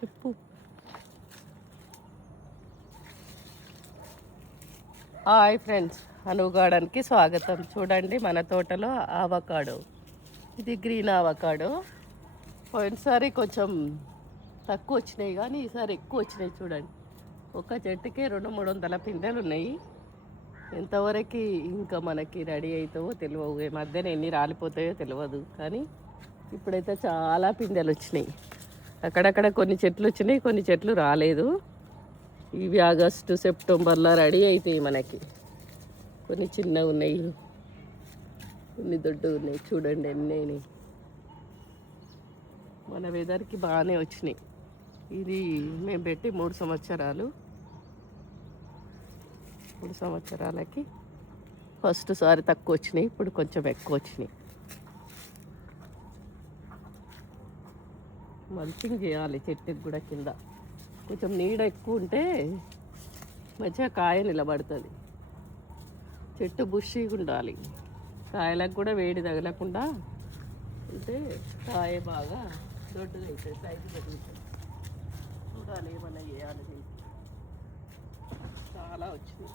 చెప్పు. Hi friends, అను గార్డెన్కి స్వాగతం. చూడండి మన తోటలో ఆవకాడో. ఇది గ్రీన్ ఆవకాడో. పోయినసారి కొంచెం తక్కువ వచ్చినాయి కానీ ఈసారి ఎక్కువ వచ్చినాయి. చూడండి, ఒక చెట్టుకే 200-300 పిందెలు ఉన్నాయి. ఎంతవరకు ఇంకా మనకి రెడీ అవుతావో తెలియవు, ఈ మధ్యన ఎన్ని రాలిపోతాయో తెలియదు. కానీ ఇప్పుడైతే చాలా పిందెలు వచ్చినాయి. అక్కడక్కడ కొన్ని చెట్లు వచ్చినాయి, కొన్ని చెట్లు రాలేదు. ఇవి ఆగస్టు సెప్టెంబర్లో రెడీ అవుతాయి మనకి. కొన్ని చిన్నగా ఉన్నాయి, కొన్ని దొడ్డు ఉన్నాయి. చూడండి ఎన్ని మన వెదర్కి బాగానే వచ్చినాయి. ఇది మేము పెట్టి 3 సంవత్సరాలు. 3 సంవత్సరాలకి ఫస్ట్ సారి తక్కువ వచ్చినాయి, ఇప్పుడు కొంచెం ఎక్కువ వచ్చినాయి. మల్చింగ్ చేయాలి చెట్టుకి కూడా. కింద కొంచెం నీడ ఎక్కువ ఉంటే మంచిగా కాయ నిలబడుతుంది. చెట్టు బుషిగా ఉండాలి, కాయలకు కూడా వేడి తగలకుండా ఉంటే కాయ బాగా దొడ్డుగా అవుతుంది, సైజు పెరుగుతుంది. చూడాలి ఏమన్నా చేయాలి. చాలా వచ్చినాయి.